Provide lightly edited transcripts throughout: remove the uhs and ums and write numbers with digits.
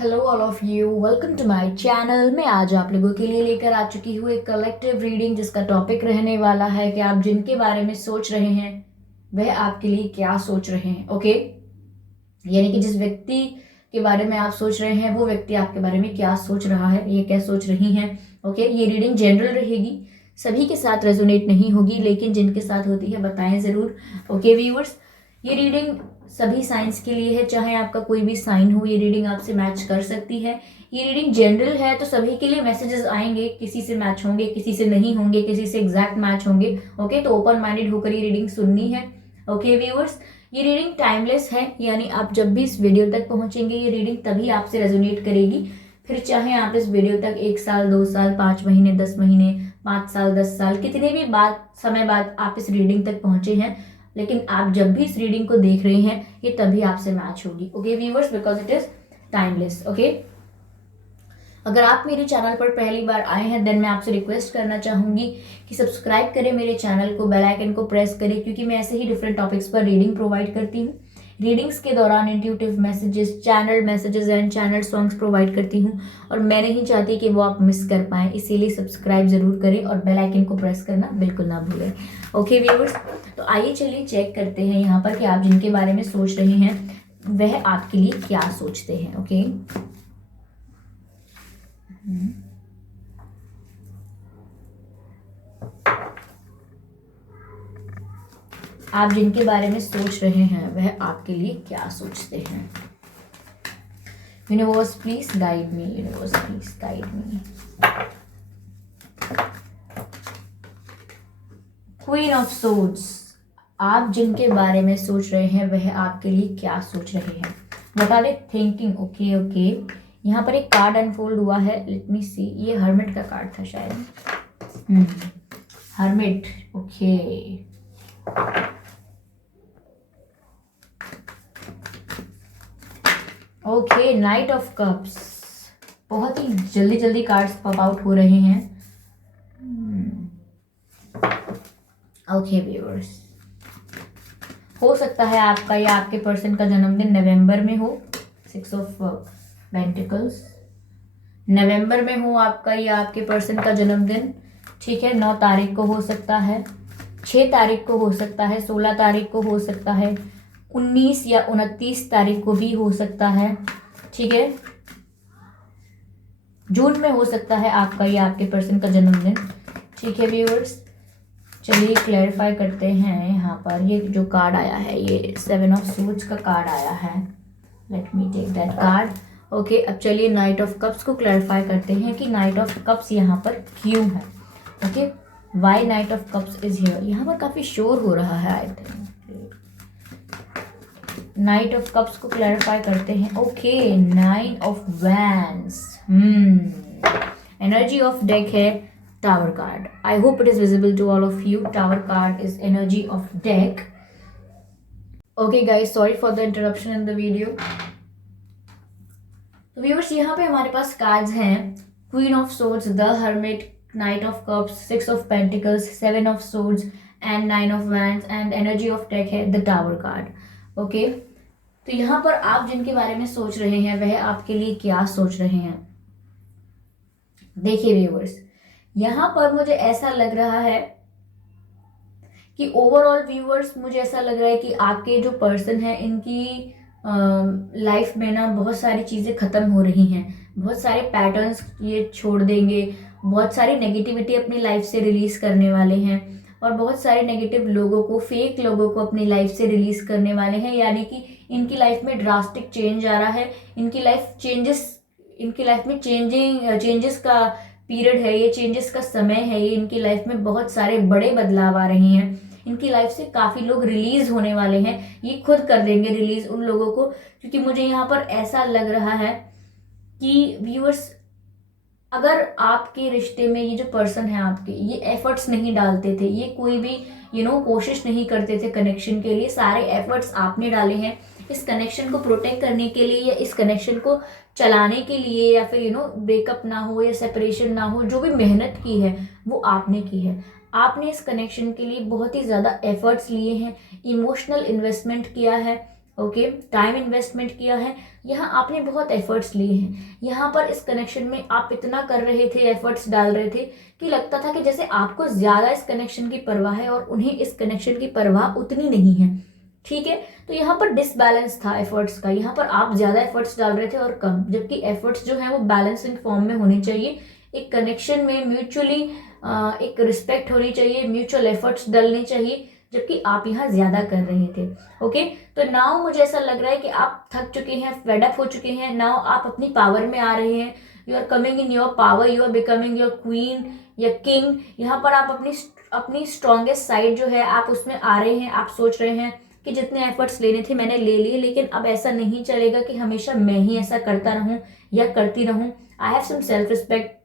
Hello all of you, welcome to my channel. मैं आज आप लोगों के लिए लेकर आ चुकी हूँ एक कलेक्टिव रीडिंग जिसका टॉपिक रहने वाला है कि आप जिनके बारे में सोच रहे हैं वह आपके लिए क्या सोच रहे हैं। ओके, यानी कि जिस व्यक्ति के बारे में आप सोच रहे हैं वो व्यक्ति आपके बारे में क्या सोच रहा है, ये क्या सोच रही हैं। ओके, ये रीडिंग जनरल रहेगी, सभी के साथ रेजोनेट नहीं होगी, लेकिन जिनके साथ होती है बताएं ज़रूर। ओके व्यूअर्स, ये रीडिंग सभी साइंस के लिए है, चाहे आपका कोई भी साइन हो, ये रीडिंग आपसे मैच कर सकती है। ये रीडिंग जनरल है तो सभी के लिए मैसेजेस आएंगे, किसी से मैच होंगे, किसी से नहीं होंगे, किसी से एग्जैक्ट मैच होंगे। ओके, तो ओपन माइंडेड होकर ये रीडिंग सुननी है। ओके व्यूअर्स, ये रीडिंग टाइमलेस है, यानी आप जब भी इस वीडियो तक पहुंचेंगे ये रीडिंग तभी आपसे रेजोनेट करेगी। फिर चाहे आप इस वीडियो तक 1 साल, 2 साल, 5 महीने, 10 महीने, 5 साल, 10 साल, कितने भी समय बाद आप इस रीडिंग तक पहुंचे हैं, लेकिन आप जब भी इस रीडिंग को देख रहे हैं ये तभी आपसे मैच होगी। Okay viewers, because it is timeless. Okay, अगर आप मेरे चैनल पर पहली बार आए हैं देन मैं आपसे रिक्वेस्ट करना चाहूंगी कि सब्सक्राइब करें मेरे चैनल को, बेल आइकन को प्रेस करें, क्योंकि मैं ऐसे ही डिफरेंट टॉपिक्स पर रीडिंग प्रोवाइड करती हूँ। रीडिंग्स के दौरान intuitive messages, channel messages and channel songs provide करती हूँ और मैं नहीं चाहती कि वो आप मिस कर पाएं, इसीलिए सब्सक्राइब जरूर करें और बेल आइकन को प्रेस करना बिल्कुल ना भूलें। ओके व्यूअर्स, तो आइए चलिए चेक करते हैं यहाँ पर कि आप जिनके बारे में सोच रहे हैं वह आपके लिए क्या सोचते हैं। ओके, आप जिनके बारे में सोच रहे हैं वह आपके लिए क्या सोचते हैं। Universe please guide me, universe please guide me. Queen of swords, आप जिनके बारे में सोच रहे हैं वह आपके लिए क्या सोच रहे हैं, what are they thinking. Okay okay, यहाँ पर एक कार्ड अनफोल्ड हुआ है, लेट मी सी, ये हर्मिट का कार्ड था शायद। Hermit, okay. Okay, night of cups, बहुत ही जल्दी जल्दी कार्ड्स पॉप आउट हो रहे हैं। ओके व्यूअर्स, हो सकता है आपका या आपके पर्सन का जन्मदिन नवंबर में हो। 6 ऑफ पेंटिकल्स, नवंबर में हो आपका या आपके पर्सन का जन्मदिन। ठीक है, 9 तारीख को हो सकता है, 6 तारीख को हो सकता है, 16 तारीख को हो सकता है, 19 या 29 तारीख को भी हो सकता है। ठीक है, जून में हो सकता है आपका या आपके पर्सन का जन्मदिन। ठीक है व्यूअर्स, चलिए क्लैरिफाई करते हैं। यहाँ पर ये जो कार्ड आया है, ये 7 ऑफ सोर्ड्स का कार्ड आया है। Let me take that card. Okay, अब चलिए नाइट ऑफ कप्स को क्लैरिफाई करते हैं कि नाइट ऑफ कप्स यहाँ पर क्यों है। Okay, why knight of cups is here, यहाँ पर काफी शोर हो रहा है। I think knight of cups को क्लैरिफाई करते हैं। Okay, 9 of wands, energy of deck है tower card. I hope it is visible to all of you. Tower card is energy of deck. Okay guys, sorry for the interruption in the video. तो viewers, यहाँ पे हमारे पास cards हैं, queen of swords, the hermit, night of cups, 6 of pentacles, 7 of swords and 9 of wands and energy of deck है the tower card. Okay, तो यहाँ पर आप जिनके बारे में सोच रहे हैं वह आपके लिए क्या सोच रहे हैं। देखिए व्यूअर्स, यहाँ पर मुझे ऐसा लग रहा है कि ओवरऑल व्यूअर्स, मुझे ऐसा लग रहा है कि आपके जो पर्सन है इनकी लाइफ में ना बहुत सारी चीज़ें ख़त्म हो रही हैं, बहुत सारे पैटर्न्स ये छोड़ देंगे, बहुत सारी नेगेटिविटी अपनी लाइफ से रिलीज करने वाले हैं और बहुत सारे नेगेटिव लोगों को, फेक लोगों को अपनी लाइफ से रिलीज करने वाले हैं। यानी कि इनकी लाइफ में ड्रास्टिक चेंज आ रहा है, इनकी लाइफ में चेंजेस का पीरियड है, ये चेंजेस का समय है, ये इनकी लाइफ में बहुत सारे बड़े बदलाव आ रहे हैं। इनकी लाइफ से काफी लोग रिलीज होने वाले हैं, ये खुद कर देंगे रिलीज उन लोगों को, क्योंकि मुझे यहाँ पर ऐसा लग रहा है कि व्यूअर्स, अगर आपके रिश्ते में ये जो पर्सन है आपके, ये एफर्ट्स नहीं डालते थे, ये कोई भी कोशिश नहीं करते थे कनेक्शन के लिए, सारे एफर्ट्स आपने डाले हैं इस कनेक्शन को प्रोटेक्ट करने के लिए या इस कनेक्शन को चलाने के लिए, या फिर ब्रेकअप ना हो या सेपरेशन ना हो, जो भी मेहनत की है वो आपने की है। आपने इस कनेक्शन के लिए बहुत ही ज़्यादा एफर्ट्स लिए हैं, इमोशनल इन्वेस्टमेंट किया है। ओके, टाइम इन्वेस्टमेंट किया है, यहाँ आपने बहुत एफर्ट्स लिए हैं। यहाँ पर इस कनेक्शन में आप इतना कर रहे थे, एफर्ट्स डाल रहे थे कि लगता था कि जैसे आपको ज्यादा इस कनेक्शन की परवाह है और उन्हें इस कनेक्शन की परवाह उतनी नहीं है। ठीक है, तो यहाँ पर डिसबैलेंस था एफर्ट्स का। यहाँ पर आप ज्यादा एफर्ट्स डाल रहे थे और कम, जबकि एफर्ट्स जो है वो बैलेंसिंग फॉर्म में होने चाहिए। एक कनेक्शन में म्यूचुअली एक रिस्पेक्ट होनी चाहिए, म्यूचुअल एफर्ट्स डलने चाहिए, जबकि आप यहाँ ज्यादा कर रहे थे। ओके, तो नाउ मुझे ऐसा लग रहा है कि आप थक चुके हैं, फेड अप हो चुके हैं। नाउ आप अपनी पावर में आ रहे हैं, you are coming in your power, you are becoming your queen या किंग। यहाँ पर आप अपनी अपनी स्ट्रॉन्गेस्ट साइड जो है आप उसमें आ रहे हैं। आप सोच रहे हैं कि जितने एफर्ट्स लेने थे मैंने ले लिए, लेकिन अब ऐसा नहीं चलेगा कि हमेशा मैं ही ऐसा करता रहूं या करती रहूं। I have some self respect.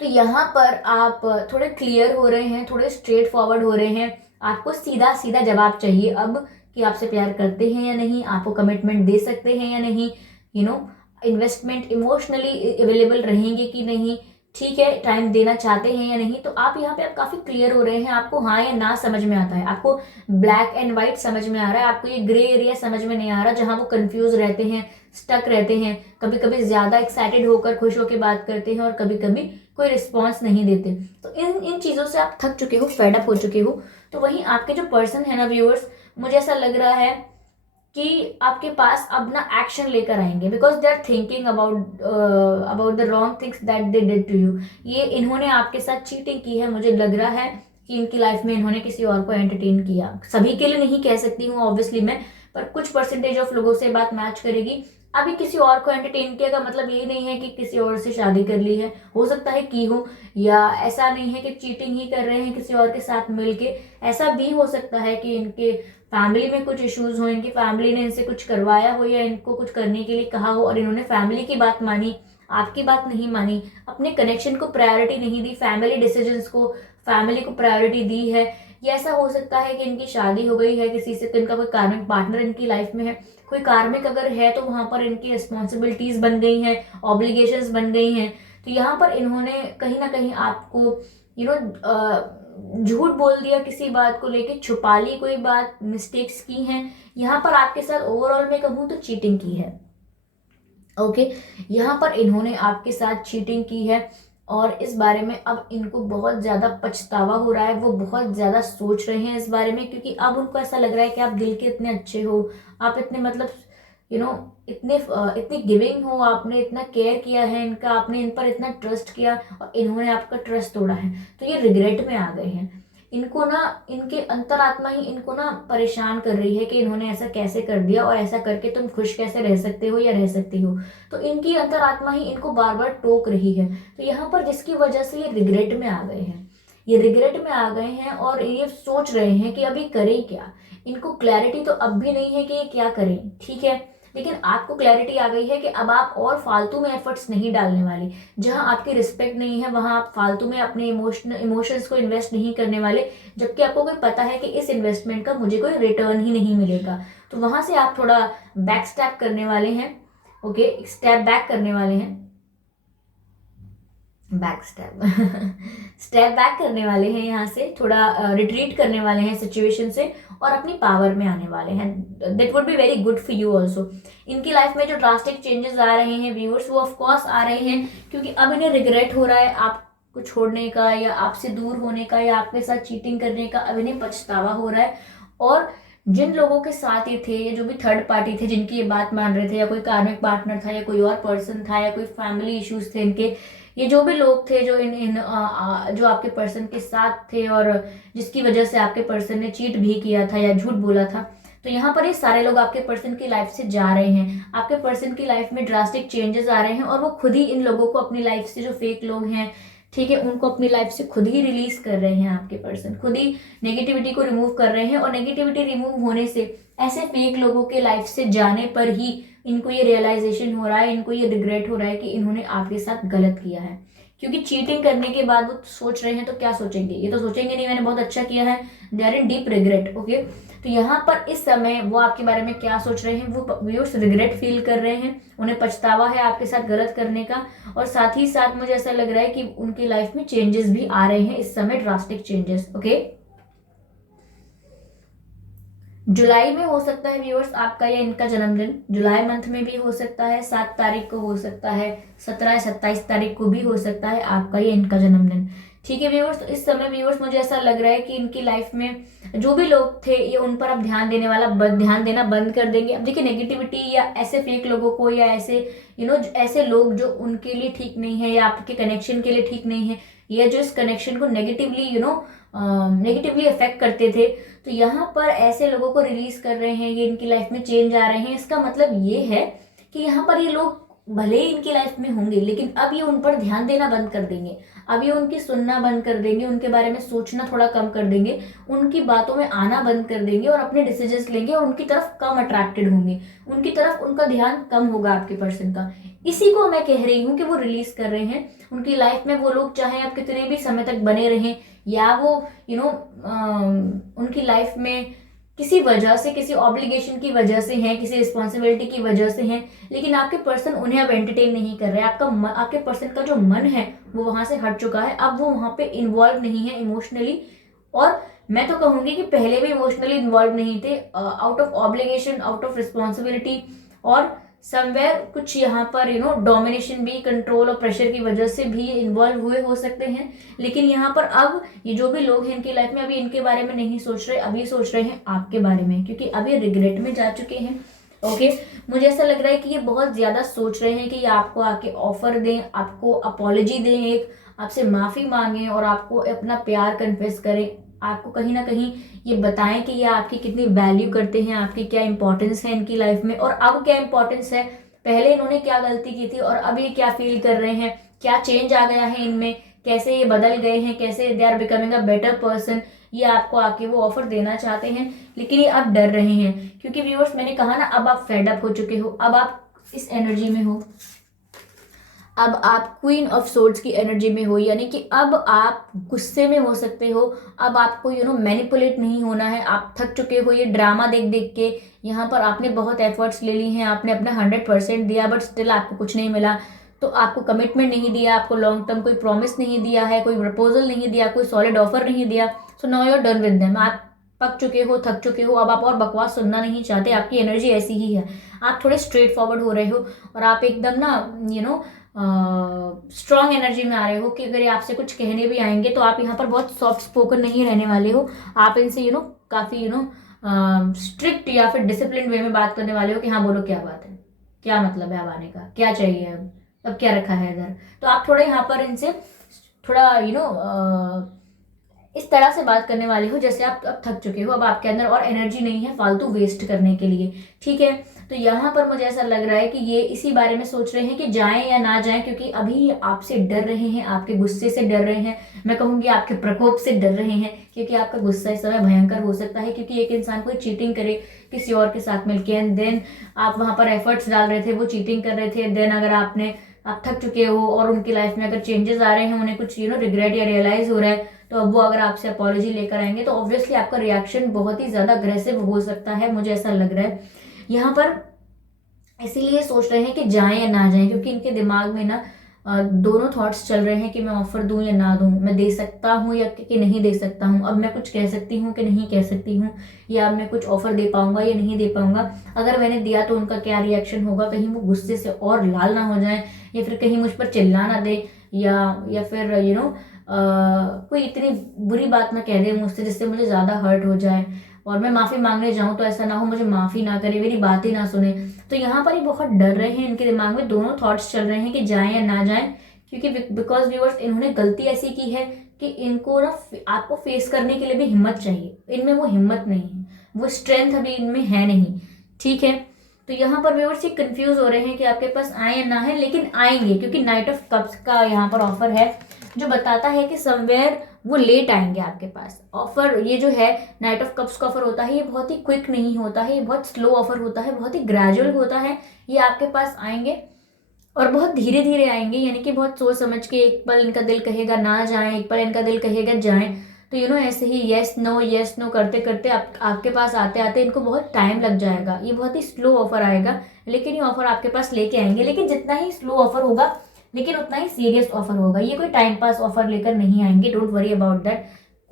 तो यहाँ पर आप थोड़े क्लियर हो रहे हैं, थोड़े स्ट्रेट फॉरवर्ड हो रहे हैं। आपको सीधा सीधा जवाब चाहिए अब कि आपसे प्यार करते हैं या नहीं, आपको कमिटमेंट दे सकते हैं या नहीं, इन्वेस्टमेंट इमोशनली अवेलेबल रहेंगे कि नहीं, ठीक है, टाइम देना चाहते हैं या नहीं। तो आप यहाँ पे आप काफी क्लियर हो रहे हैं। आपको हाँ या ना समझ में आता है, आपको ब्लैक एंड व्हाइट समझ में आ रहा है, आपको ये ग्रे एरिया समझ में नहीं आ रहा जहां वो कंफ्यूज रहते हैं, स्टक रहते हैं। कभी कभी ज्यादा एक्साइटेड होकर खुश होकर बात करते हैं और कभी कभी कोई रिस्पॉन्स नहीं देते। तो इन इन चीजों से आप थक चुके हो, फेड अप हो चुके हो। तो वहीं आपके जो पर्सन है ना व्यूअर्स, मुझे ऐसा लग रहा है कि आपके पास अब ना एक्शन लेकर आएंगे, because they are thinking about the wrong things that they did to you. ये इन्होंने आपके साथ चीटिंग की है। मुझे लग रहा है कि इनकी लाइफ में इन्होंने किसी और को एंटरटेन किया। सभी के लिए नहीं कह सकती हूँ ऑब्वियसली मैं, पर कुछ परसेंटेज ऑफ लोगों से बात मैच करेगी। अभी किसी और को एंटरटेन किया का मतलब ये नहीं है कि किसी और से शादी कर ली है, हो सकता है की हो, या ऐसा नहीं है कि चीटिंग ही कर रहे हैं किसी और के साथ मिलके। ऐसा भी हो सकता है कि इनके फैमिली में कुछ इश्यूज हो, इनकी फैमिली ने इनसे कुछ करवाया हो या इनको कुछ करने के लिए कहा हो और इन्होंने फैमिली की बात मानी, आपकी बात नहीं मानी, अपने कनेक्शन को प्रायोरिटी नहीं दी, फैमिली डिसीजंस को, फैमिली को प्रायोरिटी दी है। या ऐसा हो सकता है कि इनकी शादी हो गई है किसी से, तो इनका कोई कार्मिक पार्टनर इनकी लाइफ में है। कोई कार्मिक अगर है तो वहां पर इनकी रिस्पॉन्सिबिलिटीज बन गई हैं, ऑब्लिगेशंस बन गई हैं। तो यहाँ पर इन्होंने कहीं ना कहीं आपको झूठ बोल दिया, किसी बात को लेके छुपा ली, कोई बात, मिस्टेक्स की हैं। यहाँ पर आपके साथ ओवरऑल में कहूँ तो चीटिंग की है। ओके, यहाँ पर इन्होंने आपके साथ चीटिंग की है और इस बारे में अब इनको बहुत ज्यादा पछतावा हो रहा है। वो बहुत ज्यादा सोच रहे हैं इस बारे में, क्योंकि अब उनको ऐसा लग रहा है कि आप दिल के इतने अच्छे हो, आप इतने मतलब इतनी गिविंग हो, आपने इतना केयर किया है इनका, आपने इन पर इतना ट्रस्ट किया और इन्होंने आपका ट्रस्ट तोड़ा है। तो ये रिग्रेट में आ गए हैं। इनको ना, इनके अंतरात्मा ही इनको ना परेशान कर रही है कि इन्होंने ऐसा कैसे कर दिया और ऐसा करके तुम खुश कैसे रह सकते हो या रह सकती हो। तो इनकी अंतरात्मा ही इनको बार बार टोक रही है। तो यहाँ पर जिसकी वजह से ये रिग्रेट में आ गए हैं, ये रिग्रेट में आ गए हैं और ये सोच रहे हैं कि अभी करें क्या। इनको क्लैरिटी तो अब भी नहीं है कि ये क्या करें, ठीक है, लेकिन आपको क्लैरिटी आ गई है कि अब आप और फालतू में एफर्ट्स नहीं डालने वाले। जहां आपकी रिस्पेक्ट नहीं है वहां आप फालतू में अपने इमोशंस को इन्वेस्ट नहीं करने वाले, जबकि आपको कोई पता है कि इस इन्वेस्टमेंट का मुझे कोई रिटर्न ही नहीं मिलेगा। तो वहां से आप थोड़ा बैक स्टेप करने वाले हैं। ओके, स्टेप बैक करने वाले हैं, बैक स्टेप स्टेप बैक करने वाले हैं, यहाँ से थोड़ा रिट्रीट करने वाले हैं सिचुएशन से और अपनी पावर में आने वाले हैं। That would be very good for you also. इनकी लाइफ में जो ड्रास्टिक चेंजेस आ रहे हैं व्यूअर्स, वो ऑफकोर्स आ रहे हैं क्योंकि अब इन्हें रिग्रेट हो रहा है आपको छोड़ने का या आपसे दूर होने का या आपके साथ चीटिंग करने का। अब इन्हें पछतावा हो रहा है। और जिन लोगों के साथ ये थे, जो भी थर्ड पार्टी थे जिनकी ये बात मान रहे थे, या कोई कार्मिक पार्टनर था या कोई और पर्सन था या कोई फैमिली इश्यूज थे इनके, ये जो भी लोग थे जो जो आपके पर्सन के साथ थे और जिसकी वजह से आपके पर्सन ने चीट भी किया था या झूठ बोला था, तो यहाँ पर ये सारे लोग आपके पर्सन की लाइफ से जा रहे हैं। आपके पर्सन की लाइफ में ड्रास्टिक चेंजेस आ रहे हैं और वो खुद ही इन लोगों को अपनी लाइफ से, जो फेक लोग हैं, ठीक है, उनको अपनी लाइफ से खुद ही रिलीज कर रहे हैं। आपके पर्सन खुद ही नेगेटिविटी को रिमूव कर रहे हैं और नेगेटिविटी रिमूव होने से, ऐसे फेक लोगों के लाइफ से जाने पर ही इनको ये रियलाइजेशन हो रहा है, इनको ये रिग्रेट हो रहा है कि इन्होंने आपके साथ गलत किया है। क्योंकि चीटिंग करने के बाद वो सोच रहे हैं तो क्या सोचेंगे, ये तो सोचेंगे नहीं मैंने बहुत अच्छा किया है, they are in deep regret. Okay, तो यहाँ पर इस समय वो आपके बारे में क्या सोच रहे हैं, वो व्यूअर्स रिग्रेट फील कर रहे हैं, उन्हें पछतावा है आपके साथ गलत करने का। और साथ ही साथ मुझे ऐसा लग रहा है कि उनकी लाइफ में चेंजेस भी आ रहे हैं इस समय, ड्रास्टिक चेंजेस। ओके, जुलाई में हो सकता है व्यूअर्स आपका या इनका जन्मदिन, जुलाई मंथ में भी हो सकता है, 7 तारीख को हो सकता है, 17 या 27 तारीख को भी हो सकता है आपका या इनका जन्मदिन। ठीक है व्यूअर्स, तो इस समय व्यूअर्स मुझे ऐसा लग रहा है कि इनकी लाइफ में जो भी लोग थे ये उन पर अब ध्यान देना बंद कर देंगे। अब देखिए नेगेटिविटी या ऐसे फेक लोगों को या ऐसे ऐसे लोग जो उनके लिए ठीक नहीं है या आपके कनेक्शन के लिए ठीक नहीं है, या जो इस कनेक्शन को नेगेटिवली अफेक्ट करते थे, तो यहाँ पर ऐसे लोगों को रिलीज कर रहे हैं, ये इनकी लाइफ में चेंज आ रहे हैं। इसका मतलब ये है कि यहाँ पर ये लोग भले ही इनकी लाइफ में होंगे, लेकिन अब ये उन पर ध्यान देना बंद कर देंगे, अब ये उनकी सुनना बंद कर देंगे, उनके बारे में सोचना थोड़ा कम कर देंगे, उनकी बातों में आना बंद कर देंगे और अपने डिसीजंस लेंगे और उनकी तरफ कम अट्रैक्टेड होंगे, उनकी तरफ उनका ध्यान कम होगा आपके पर्सन का। इसी को मैं कह रही हूँ कि वो रिलीज कर रहे हैं उनकी लाइफ में। वो लोग चाहे आप कितने भी समय तक बने रहें, या वो उनकी लाइफ में किसी वजह से, किसी ऑब्लिगेशन की वजह से हैं, किसी रिस्पॉन्सिबिलिटी की वजह से हैं, लेकिन आपके पर्सन उन्हें अब एंटरटेन नहीं कर रहे हैं। आपके पर्सन का जो मन है वो वहां से हट चुका है, अब वो वहां पे इन्वॉल्व नहीं है इमोशनली। और मैं तो कहूंगी कि पहले भी इमोशनली इन्वॉल्व नहीं थे, out of obligation, out of responsibility, और समवेयर कुछ यहाँ पर डोमिनेशन भी, कंट्रोल और प्रेशर की वजह से भी इन्वॉल्व हुए हो सकते हैं। लेकिन यहाँ पर अब ये जो भी लोग हैं इनकी लाइफ में, अभी इनके बारे में नहीं सोच रहे, अभी सोच रहे हैं आपके बारे में, क्योंकि अभी रिग्रेट में जा चुके हैं। ओके, मुझे ऐसा लग रहा है कि ये बहुत ज्यादा सोच रहे हैं कि ये आपको आके ऑफर दें, आपको अपॉलॉजी दें, एक आपसे माफी मांगे और आपको अपना प्यार कन्फेस करें, आपको कहीं ना कहीं ये बताएं कि ये आपकी कितनी वैल्यू करते हैं, आपकी क्या इंपॉर्टेंस है इनकी लाइफ में, और अब क्या इंपॉर्टेंस है, पहले इन्होंने क्या गलती की थी और अब ये क्या फील कर रहे हैं, क्या चेंज आ गया है इनमें, कैसे ये बदल गए हैं, कैसे they are becoming a better person. ये आपको आके वो ऑफर देना चाहते हैं, लेकिन ये आप डर रहे हैं, क्योंकि व्यूअर्स मैंने कहा ना, अब आप फेड अप हो चुके हो, अब आप इस एनर्जी में हो, अब आप क्वीन ऑफ सोर्ड्स की एनर्जी में हो, यानी कि अब आप गुस्से में हो सकते हो, अब आपको मैनिपुलेट नहीं होना है, आप थक चुके हो ये ड्रामा देख देख के। यहाँ पर आपने बहुत एफर्ट्स ले ली हैं, आपने अपना 100% दिया, बट स्टिल आपको कुछ नहीं मिला। तो आपको कमिटमेंट नहीं दिया, आपको लॉन्ग टर्म कोई प्रॉमिस नहीं दिया है, कोई प्रपोजल नहीं दिया, कोई सॉलिड ऑफर नहीं दिया। So now you are done with them, आप पक चुके हो, थक चुके हो, अब आप और बकवास सुनना नहीं चाहते, आपकी एनर्जी ऐसी ही है। आप थोड़े स्ट्रेट फॉरवर्ड हो रहे हो और आप एकदम ना स्ट्रॉन्ग एनर्जी में आ रहे हो कि अगर ये आपसे कुछ कहने भी आएंगे तो आप यहाँ पर बहुत सॉफ्ट स्पोकन नहीं रहने वाले हो। आप इनसे काफी स्ट्रिक्ट या फिर डिसिप्लिन वे में बात करने वाले हो कि हाँ बोलो क्या बात है, क्या मतलब है अब आने का, क्या चाहिए, अब क्या रखा है इधर। तो आप थोड़ा यहाँ पर इनसे थोड़ा इस तरह से बात करने वाले हो जैसे आप अब थक चुके हो, अब आपके अंदर और एनर्जी नहीं है फालतू वेस्ट करने के लिए। ठीक है, तो यहाँ पर मुझे ऐसा लग रहा है कि ये इसी बारे में सोच रहे हैं कि जाएं या ना जाएं, क्योंकि अभी आपसे डर रहे हैं, आपके गुस्से से डर रहे हैं, मैं कहूँगी आपके प्रकोप से डर रहे हैं, क्योंकि आपका गुस्सा इस समय भयंकर हो सकता है, क्योंकि एक इंसान कोई चीटिंग करे किसी और के साथ मिलकर, एंड देन आप वहां पर एफर्ट्स डाल रहे थे, वो चीटिंग कर रहे थे, देन अगर आप थक चुके हो और उनकी लाइफ में अगर चेंजेस आ रहे हैं, उन्हें कुछ रिग्रेट या रियलाइज हो रहा है, तो अब वो अगर आपसे अपॉलॉजी लेकर आएंगे तो ऑब्वियसली आपका रिएक्शन बहुत ही ज्यादा अग्रेसिव हो सकता है, मुझे ऐसा लग रहा है। यहाँ पर इसीलिए सोच रहे हैं कि जाएं या ना जाएं, क्योंकि इनके दिमाग में ना दोनों थॉट्स चल रहे हैं कि मैं ऑफर दूं या ना दूं, मैं दे सकता हूं या कि नहीं दे सकता हूं, अब मैं कुछ कह सकती हूं कि नहीं कह सकती हूं, या अब मैं कुछ ऑफर दे पाऊंगा या नहीं दे पाऊंगा, अगर मैंने दिया तो उनका क्या रिएक्शन होगा, कहीं वो गुस्से से और लाल ना हो जाए, या फिर कहीं मुझ पर चिल्ला ना दे, या फिर कोई इतनी बुरी बात ना कह दे मुझसे जिससे मुझे ज्यादा हर्ट हो जाए, और मैं माफी मांगने जाऊं तो ऐसा ना हो मुझे माफी ना करे, मेरी बात ही ना सुने। तो यहाँ पर ये बहुत डर रहे हैं, इनके दिमाग में दोनों थॉट्स चल रहे हैं कि जाएं या ना जाएं, क्योंकि बिकॉज व्यूअर्स इन्होंने गलती ऐसी की है कि इनको ना आपको फेस करने के लिए भी हिम्मत चाहिए, इनमें वो हिम्मत नहीं है, वो स्ट्रेंथ अभी इनमें है नहीं। ठीक है, तो यहाँ पर व्यूअर्स ये कंफ्यूज हो रहे हैं कि आपके पास आए या ना है, लेकिन आएंगे, क्योंकि नाइट ऑफ कप्स का यहाँ पर ऑफर है जो बताता है कि समवेयर वो लेट आएंगे आपके पास। ऑफर ये जो है नाइट ऑफ कप्स का ऑफर होता है, ये बहुत ही क्विक नहीं होता है, ये बहुत स्लो ऑफर होता है, बहुत ही ग्रेजुअल होता है। ये आपके पास आएंगे और बहुत धीरे धीरे आएंगे, यानी कि बहुत सोच समझ के, एक पल इनका दिल कहेगा ना जाएं, एक पल इनका दिल कहेगा जाएं, तो ऐसे ही यस नो करते करते आपके पास आते आते इनको बहुत टाइम लग जाएगा। ये बहुत ही स्लो ऑफर आएगा, लेकिन ये ऑफर आपके पास लेके आएंगे, लेकिन जितना ही स्लो ऑफर होगा लेकिन उतना ही सीरियस ऑफर होगा। ये कोई टाइम पास ऑफर लेकर नहीं आएंगे, don't worry about that.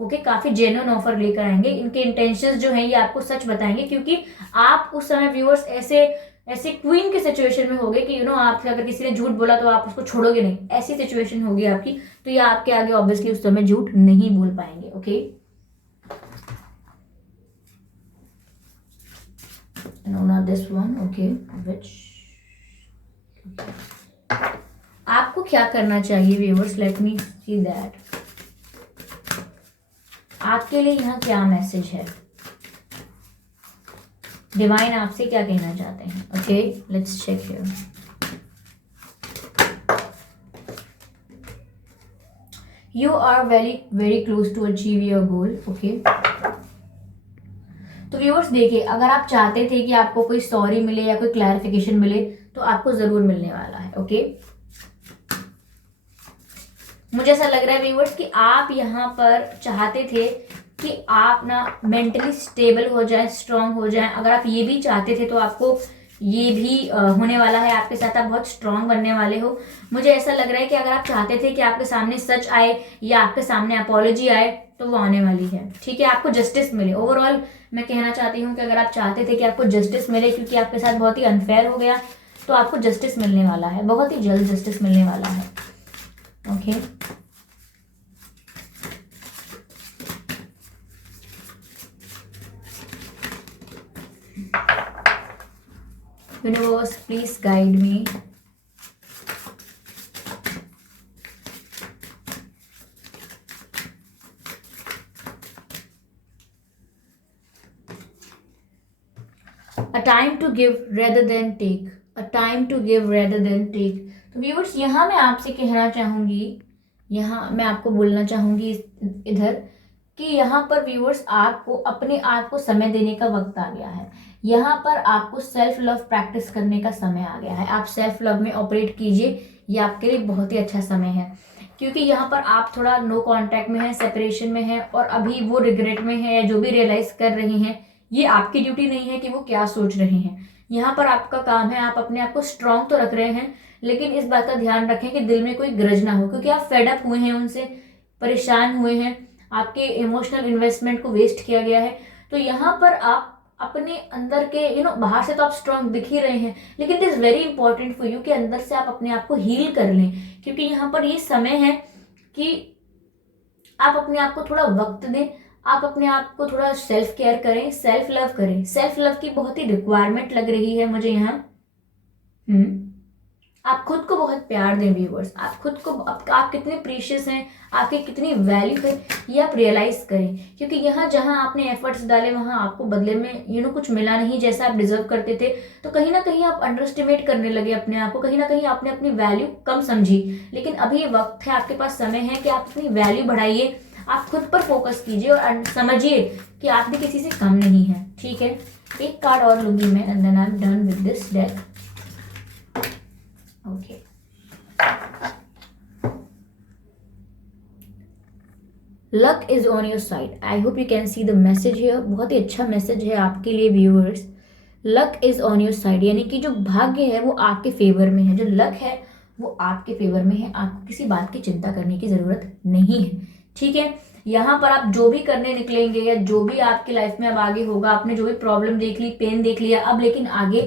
Okay, काफी जेन्युइन ऑफर लेकर आएंगे। इनके इंटेंशंस जो हैं ये आपको सच बताएंगे, क्योंकि आप उस समय व्यूअर्स ऐसे ऐसे क्वीन के सिचुएशन में होगे कि आपसे अगर किसी ने झूठ बोला तो आप उसको छोड़ोगे नहीं, ऐसी सिचुएशन होगी आपकी, तो ये आपके आगे ऑब्वियसली उस समय झूठ नहीं बोल पाएंगे। Okay, now this one, okay, which आपको क्या करना चाहिए viewers, let me see that. आपके लिए यहाँ क्या मैसेज है, डिवाइन आपसे क्या कहना चाहते हैं। Okay, let's check here. You are very very close to achieve your goal. Okay, तो व्यूअर्स देखिए, अगर आप चाहते थे कि आपको कोई स्टोरी मिले या कोई क्लैरिफिकेशन मिले तो आपको जरूर मिलने वाला है। ओके, मुझे ऐसा लग रहा है व्यूअर्स कि आप यहाँ पर चाहते थे कि आप ना मेंटली स्टेबल हो जाए, स्ट्रांग हो जाए। अगर आप ये भी चाहते थे तो आपको ये भी होने वाला है आपके साथ, आप बहुत स्ट्रांग बनने वाले हो। मुझे ऐसा लग रहा है कि अगर आप चाहते थे कि आपके सामने सच आए या आपके सामने अपॉलॉजी आए तो वो आने वाली है। ठीक है, आपको जस्टिस मिले। ओवरऑल मैं कहना चाहती हूँ कि अगर आप चाहते थे कि आपको जस्टिस मिले, क्योंकि आपके साथ बहुत ही अनफेयर हो गया, तो आपको जस्टिस मिलने वाला है, बहुत ही जल्द जस्टिस मिलने वाला है। Okay, universe please guide me. A time to give rather than take, a time to give rather than take। तो व्यूअर्स यहाँ मैं आपसे कहना चाहूंगी, यहाँ मैं आपको बोलना चाहूंगी इधर कि यहाँ पर व्यूअर्स आपको अपने आप को समय देने का वक्त आ गया है। यहाँ पर आपको सेल्फ लव प्रैक्टिस करने का समय आ गया है। आप सेल्फ लव में ऑपरेट कीजिए, ये आपके लिए बहुत ही अच्छा समय है, क्योंकि यहाँ पर आप थोड़ा नो कांटेक्ट में है, सेपरेशन में है, और अभी वो रिग्रेट में है या जो भी रियलाइज कर रहे हैं, ये आपकी ड्यूटी नहीं है कि वो क्या सोच रहे हैं। यहाँ पर आपका काम है, आप अपने आप को स्ट्रांग तो रख रहे हैं, लेकिन इस बात का ध्यान रखें कि दिल में कोई ग्रज ना हो, क्योंकि आप फेड अप हुए हैं उनसे, परेशान हुए हैं, आपके इमोशनल इन्वेस्टमेंट को वेस्ट किया गया है। तो यहाँ पर आप अपने अंदर के बाहर से तो आप स्ट्रांग दिख ही रहे हैं, लेकिन it is very important for you कि अंदर से आप अपने आप को हील कर लें, क्योंकि यहाँ पर ये समय है कि आप अपने आप को थोड़ा वक्त दें, आप अपने आप को थोड़ा सेल्फ केयर करें, सेल्फ लव करें। सेल्फ लव की बहुत ही रिक्वायरमेंट लग रही है मुझे यहाँ। आप खुद को बहुत प्यार दें व्यूअर्स, आप खुद को आप कितने प्रीशियस हैं, आपकी कितनी वैल्यू है, ये आप रियलाइज करें, क्योंकि यहाँ जहाँ आपने एफर्ट्स डाले वहाँ आपको बदले में कुछ मिला नहीं जैसा आप डिजर्व करते थे, तो कहीं ना कहीं आप अंडर एस्टिमेट करने लगे अपने आप को, कहीं ना कहीं आपने अपनी वैल्यू कम समझी। लेकिन अभी ये वक्त है, आपके पास समय है कि आप अपनी वैल्यू बढ़ाइए, आप खुद पर फोकस कीजिए और समझिए कि आप भी किसी से कम नहीं है। ठीक है, एक कार्ड और लूंगी मैं, and then I am done with this deck. Okay, luck is on your side. I hope you can see the message here. बहुत ही अच्छा मैसेज है आपके लिए viewers. Luck is on your side, यानी कि जो भाग्य है वो आपके फेवर में है, जो लक है वो आपके फेवर में है। आपको किसी बात की चिंता करने की जरूरत नहीं है। ठीक है, यहाँ पर आप जो भी करने निकलेंगे या जो भी आपकी लाइफ में अब आगे होगा, आपने जो भी प्रॉब्लम देख ली, पेन देख लिया, अब लेकिन आगे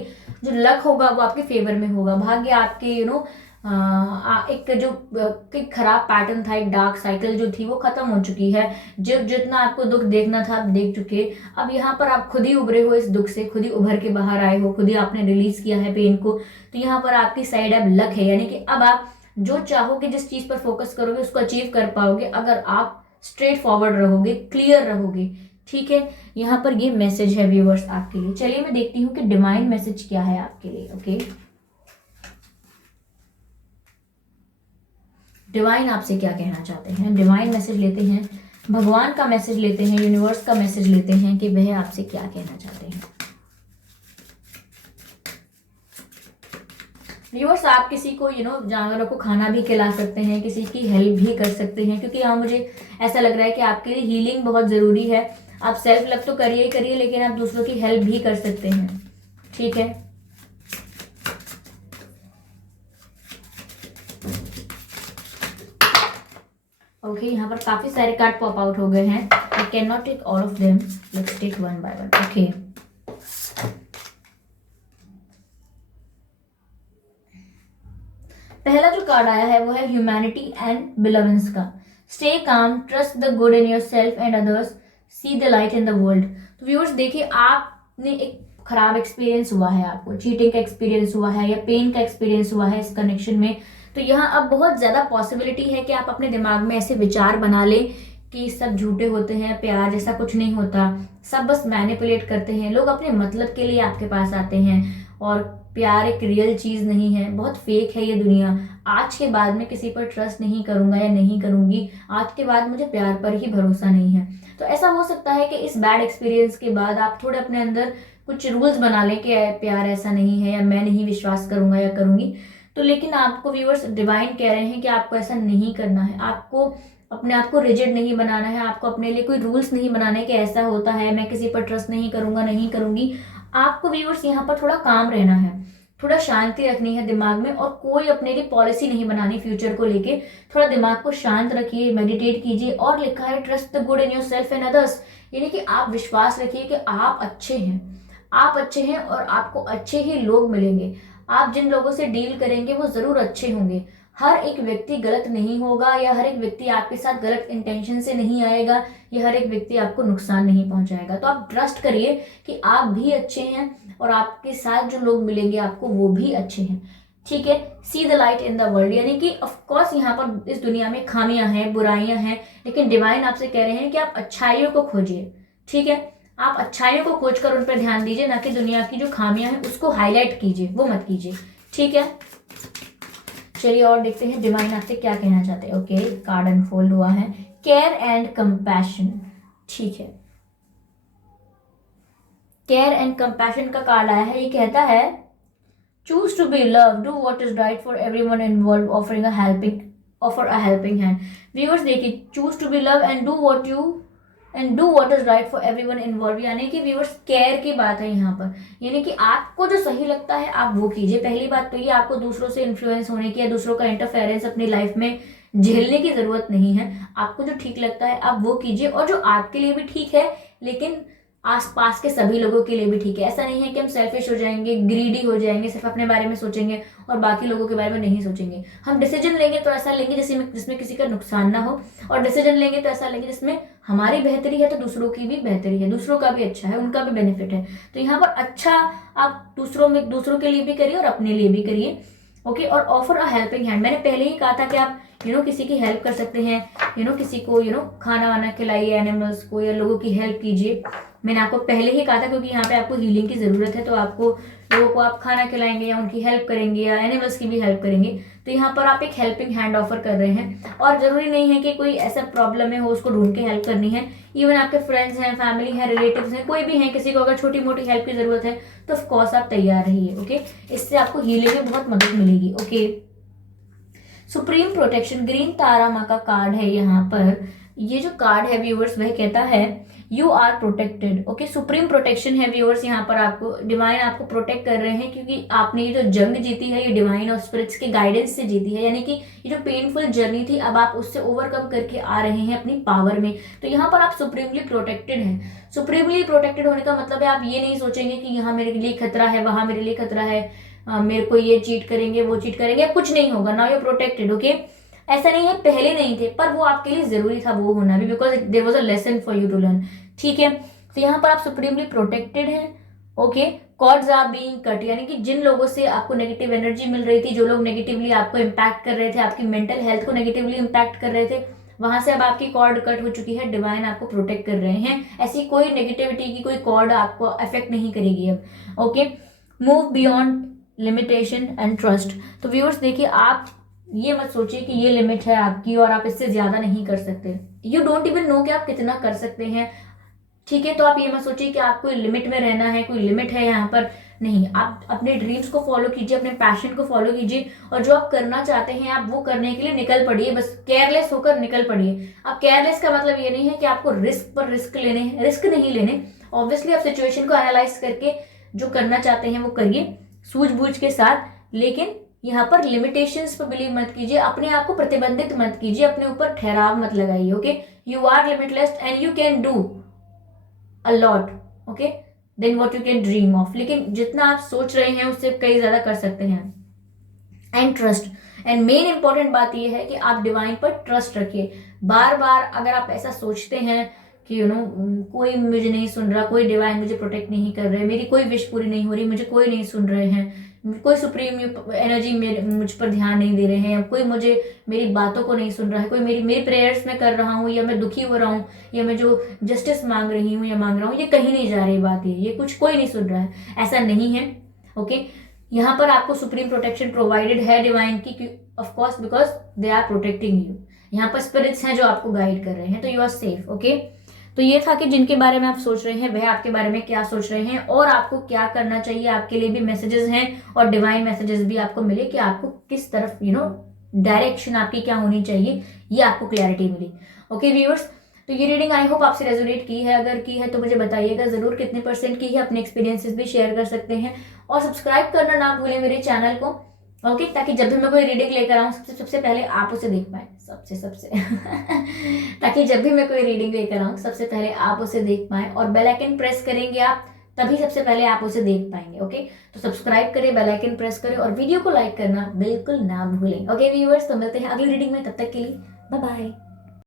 जो लक होगा वो आपके फेवर में होगा। भाग्य आपके एक जो एक खराब पैटर्न था, एक डार्क साइकिल जो थी वो खत्म हो चुकी है। जो जितना आपको दुख देखना था आप देख चुके। अब यहाँ पर आप खुद ही उभरे हो इस दुख से, खुद ही उभर के बाहर आए हो, खुद ही आपने रिलीज किया है पेन को। तो यहाँ पर आपकी साइड अब लक है, यानी कि अब आप जो चाहोगे, जिस चीज पर फोकस करोगे उसको अचीव कर पाओगे, अगर आप स्ट्रेट फॉरवर्ड रहोगे, क्लियर रहोगे। ठीक है, यहाँ पर ये मैसेज है व्यूअर्स आपके लिए। चलिए मैं देखती हूँ कि डिवाइन मैसेज क्या है आपके लिए। ओके, डिवाइन आपसे क्या कहना चाहते हैं। डिवाइन मैसेज लेते हैं, भगवान का मैसेज लेते हैं, यूनिवर्स का मैसेज लेते हैं कि वह आपसे क्या कहना चाहते हैं। व्यूअर्स, आप किसी को जानवरों को खाना भी खिला सकते हैं, किसी की हेल्प भी कर सकते हैं, क्योंकि यहाँ मुझे ऐसा लग रहा है कि आपके लिए हीलिंग बहुत जरूरी है। आप सेल्फ लव तो करिए ही करिए, लेकिन आप दूसरों की हेल्प भी कर सकते हैं। ठीक है, ओके, यहाँ पर काफी सारे कार्ड पॉप आउट हो गए हैं. I can not take all of them, let's take one by one. Okay, पहला जो कार्ड आया है वो है ह्यूमैनिटी एंड बिलवेंस का. Stay calm, trust the good in your self and others, see the light in the world. तो viewers देखिए, आपने एक खराब एक्सपीरियंस हुआ है, आपको चीटिंग का एक्सपीरियंस हुआ है या पेन का एक्सपीरियंस हुआ है इस कनेक्शन में. तो यहाँ अब बहुत ज़्यादा पॉसिबिलिटी है कि आप अपने दिमाग में ऐसे विचार बना लें कि सब झूठे होते हैं, प्यार जैसा कुछ नहीं होता, सब बस मैनिपुलेट करते हैं, लोग अपने मतलब के लिए आपके पास आते हैं और प्यार एक रियल चीज़ नहीं है, बहुत फेक है ये दुनिया. आज के बाद मैं किसी पर ट्रस्ट नहीं करूंगा या नहीं करूंगी, आज के बाद मुझे प्यार पर ही भरोसा नहीं है. तो ऐसा हो सकता है कि इस बैड एक्सपीरियंस के बाद आप थोड़े अपने अंदर कुछ रूल्स बना लें कि प्यार ऐसा नहीं है या मैं नहीं विश्वास करूंगा या करूंगी. तो लेकिन आपको व्यूअर्स डिवाइन कह रहे हैं कि आपको ऐसा नहीं करना है, आपको अपने आप को रिजिड नहीं बनाना है, आपको अपने लिए कोई रूल्स नहीं बनाने कि ऐसा होता है, मैं किसी पर ट्रस्ट नहीं करूंगा, नहीं करूंगी. आपको व्यूअर्स यहाँ पर थोड़ा काम रहना है, थोड़ा शांति रखनी है दिमाग में और कोई अपने लिए पॉलिसी नहीं बनानी फ्यूचर को लेके. थोड़ा दिमाग को शांत रखिए, मेडिटेट कीजिए. और लिखा है trust the good in your self and others, यानी कि आप विश्वास रखिए कि आप अच्छे हैं, आप अच्छे हैं और आपको अच्छे ही लोग मिलेंगे. आप जिन लोगों से डील करेंगे वो जरूर अच्छे होंगे. हर एक व्यक्ति गलत नहीं होगा या हर एक व्यक्ति आपके साथ गलत इंटेंशन से नहीं आएगा या हर एक व्यक्ति आपको नुकसान नहीं पहुंचाएगा. तो आप ट्रस्ट करिए कि आप भी अच्छे हैं और आपके साथ जो लोग मिलेंगे आपको वो भी अच्छे हैं. ठीक है, see the light in the world, यानी कि ऑफकोर्स यहाँ पर इस दुनिया में खामियां हैं, बुराइयां हैं, लेकिन डिवाइन आपसे कह रहे हैं कि आप अच्छाइयों को खोजिए. ठीक है, आप अच्छाइयों को खोजकर उन पर ध्यान दीजिए, ना कि दुनिया की जो खामियां हैं उसको हाईलाइट कीजिए, वो मत कीजिए. ठीक है, चलिए और देखते हैं डिवाइन आपसे क्या कहना चाहते हैं. ओके, कार्ड अनफोल्ड हुआ है, केयर एंड कंपैशन. ठीक है, केयर एंड कंपैशन का कार्ड आया है. ये कहता है choose to be love, do what is right for everyone involve, offer a helping hand. Viewers देखिए, choose to be love and do what is right for everyone involve, यानी कि viewers care की बात है यहाँ पर. यानी कि आपको जो सही लगता है आप वो कीजिए. पहली बात तो ये, आपको दूसरों से इन्फ्लुएंस होने की या दूसरों का इंटरफेरेंस अपनी लाइफ में झेलने की जरूरत नहीं है. आपको जो ठीक लगता है आप वो कीजिए और जो आपके लिए भी ठीक है लेकिन आसपास के सभी लोगों के लिए भी ठीक है. ऐसा नहीं है कि हम सेल्फिश हो जाएंगे, ग्रीडी हो जाएंगे, सिर्फ अपने बारे में सोचेंगे और बाकी लोगों के बारे में नहीं सोचेंगे. हम डिसीजन लेंगे तो ऐसा लेंगे जिसमें किसी का नुकसान ना हो, और डिसीजन लेंगे तो ऐसा लेंगे जिसमें हमारी बेहतरी है तो दूसरों की भी बेहतरी है, दूसरों का भी अच्छा है, उनका भी बेनिफिट है. तो यहाँ पर अच्छा आप दूसरों के लिए भी करिए और अपने लिए भी करिए. ओके, और ऑफर अ हेल्पिंग हैंड, मैंने पहले ही कहा था कि आप किसी की हेल्प कर सकते हैं. किसी को खाना वाना खिलाइए, एनिमल्स को या लोगों की हेल्प कीजिए. मैंने आपको पहले ही कहा था क्योंकि यहाँ पे आपको हीलिंग की ज़रूरत है, तो आपको लोगों को आप खाना खिलाएंगे या उनकी हेल्प करेंगे या एनिमल्स की भी हेल्प करेंगे. तो यहाँ पर आप एक हेल्पिंग हैंड ऑफर कर रहे हैं और ज़रूरी नहीं है कि कोई ऐसा प्रॉब्लम है हो उसको ढूंढ के हेल्प करनी है. इवन आपके फ्रेंड्स हैं, फैमिली है, रिलेटिव्स हैं, कोई भी हैं, किसी को अगर छोटी मोटी हेल्प की ज़रूरत है तो ऑफकोर्स आप तैयार रहिए. ओके, इससे आपको हीलिंग में बहुत मदद मिलेगी. ओके, सुप्रीम प्रोटेक्शन, ग्रीन तारा माँ का कार्ड है यहाँ पर. ये जो कार्ड है व्यूअर्स वह कहता है you are protected. Okay, supreme protection है व्यूअर्स. यहाँ पर आपको डिवाइन आपको प्रोटेक्ट कर रहे हैं क्योंकि आपने ये जो जंग जीती है ये डिवाइन और स्पिरिट्स के गाइडेंस से जीती है. यानी कि ये जो पेनफुल जर्नी थी अब आप उससे ओवरकम करके आ रहे हैं अपनी पावर में. तो यहाँ पर आप सुप्रीमली प्रोटेक्टेड हैं. सुप्रीमली प्रोटेक्टेड होने का मतलब है आप ये नहीं सोचेंगे कि यहाँ मेरे लिए खतरा है, वहां मेरे लिए खतरा है, मेरे को ये चीट करेंगे, वो चीट करेंगे, कुछ नहीं होगा. Now you protected. ओके, ऐसा नहीं है पहले नहीं थे, पर वो आपके लिए जरूरी था वो होना भी, because there was a lesson for you to learn. ठीक है, तो यहाँ पर आप सुप्रीमली प्रोटेक्टेड हैं. Okay, cords are being cut, यानी कि जिन लोगों से आपको नेगेटिव एनर्जी मिल रही थी, जो लोग नेगेटिवली आपको इम्पैक्ट कर रहे थे, आपकी मेंटल हेल्थ को नेगेटिवली इम्पैक्ट कर रहे थे, वहां से अब आपकी कॉर्ड कट हो चुकी है. डिवाइन आपको प्रोटेक्ट कर रहे हैं. ऐसी कोई नेगेटिविटी की कोई कॉर्ड आपको अफेक्ट नहीं करेगी अब. Okay, move beyond limitation and trust. तो व्यूअर्स देखिए, आप ये मत सोचिए कि ये लिमिट है आपकी और आप इससे ज्यादा नहीं कर सकते. यू डोंट इवन नो कि आप कितना कर सकते हैं. ठीक है, तो आप ये मत सोचिए कि आपको लिमिट में रहना है, कोई लिमिट है यहाँ पर. नहीं, आप अपने ड्रीम्स को फॉलो कीजिए, अपने पैशन को फॉलो कीजिए और जो आप करना चाहते हैं आप वो करने के लिए निकल पड़िए. बस केयरलेस होकर निकल पड़िए. अब केयरलेस का मतलब ये नहीं है कि आपको रिस्क पर रिस्क लेने हैं, रिस्क नहीं लेने. ऑब्वियसली आप सिचुएशन को एनालाइज करके जो करना चाहते हैं वो करिए सूझबूझ के साथ, लेकिन यहाँ पर लिमिटेशंस पर बिलीव मत कीजिए, अपने आप को प्रतिबंधित मत कीजिए, अपने ऊपर ठहराव मत लगाइए। Okay, you are limitless and you can do a lot, okay, then what you can dream of. लेकिन जितना आप सोच रहे हैं उससे कई ज्यादा कर सकते हैं। And trust, and main important बात यह है कि आप डिवाइन पर ट्रस्ट रखिए। बार बार अगर आप ऐसा सोचते हैं कि कोई मुझे नहीं सुन रहा, कोई डिवाइन मुझे प्रोटेक्ट नहीं कर रहे, मेरी कोई विश पूरी नहीं हो रही, मुझे कोई नहीं सुन रहे हैं, कोई सुप्रीम एनर्जी मुझ पर ध्यान नहीं दे रहे हैं, कोई मुझे मेरी बातों को नहीं सुन रहा है, कोई मेरी प्रेयर्स में कर रहा हूँ, या मैं दुखी हो रहा हूँ, या मैं जो जस्टिस मांग रही हूँ या मांग रहा हूँ ये कहीं नहीं जा रही बात, ये कुछ कोई नहीं सुन रहा है, ऐसा नहीं है। ओके, यहाँ पर आपको सुप्रीम प्रोटेक्शन प्रोवाइडेड है डिवाइन की, of course, because they are protecting you. यहाँ पर स्पिरिट्स हैं जो आपको गाइड कर रहे हैं, तो यू आर सेफ। ओके, तो ये था कि जिनके बारे में आप सोच रहे हैं वह आपके बारे में क्या सोच रहे हैं और आपको क्या करना चाहिए। आपके लिए भी मैसेजेस हैं और डिवाइन मैसेजेस भी आपको मिले कि आपको किस तरफ डायरेक्शन आपकी क्या होनी चाहिए, ये आपको क्लैरिटी मिली। ओके व्यूअर्स, तो ये रीडिंग आई होप आपसे रेजोनेट की है, अगर की है तो मुझे बताइएगा जरूर कितने % की है, अपने एक्सपीरियंसेस भी शेयर कर सकते हैं और सब्सक्राइब करना ना भूलें मेरे चैनल को। ओके, ताकि जब भी मैं कोई रीडिंग लेकर आऊँ सबसे पहले आप उसे देख पाए, सबसे ताकि जब भी मैं कोई रीडिंग लेकर आऊँ सबसे पहले आप उसे देख पाए, और बेल आइकन प्रेस करेंगे आप तभी सबसे पहले आप उसे देख पाएंगे। ओके, तो सब्सक्राइब करें, बेल आइकन प्रेस करें और वीडियो को लाइक करना बिल्कुल ना भूलें। ओके व्यूअर्स, तो मिलते हैं अगली रीडिंग में, तब तक के लिए बाय बाय।